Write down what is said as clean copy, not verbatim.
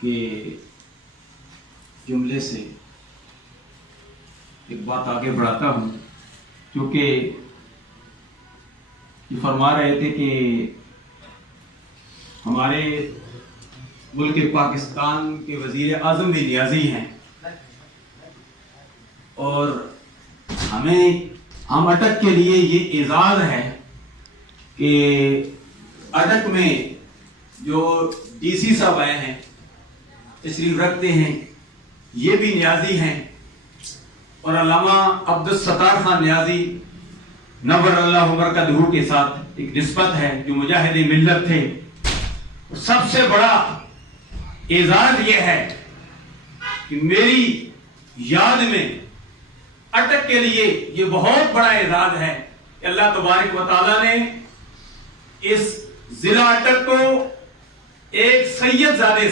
کے جملے سے ایک بات آگے بڑھاتا ہوں، کیونکہ یہ فرما رہے تھے کہ ہمارے ملک پاکستان کے وزیر اعظم بھی نیازی ہیں، اور ہم اٹک کے لیے یہ اعزاز ہے کہ اٹک میں جو ڈی سی صاحب آئے ہیں، تشریف رکھتے ہیں، یہ بھی نیازی ہیں، اور علامہ عبدالستار خان نیازی نور اللہ برکتہ کے ساتھ ایک نسبت ہے، جو مجاہد ملت تھے۔ سب سے بڑا اعزاز یہ ہے کہ میری یاد میں اٹک کے لیے یہ بہت بڑا اعزاز ہے کہ اللہ تبارک و تعالیٰ نے اس ضلع اٹک کو ایک سید زادے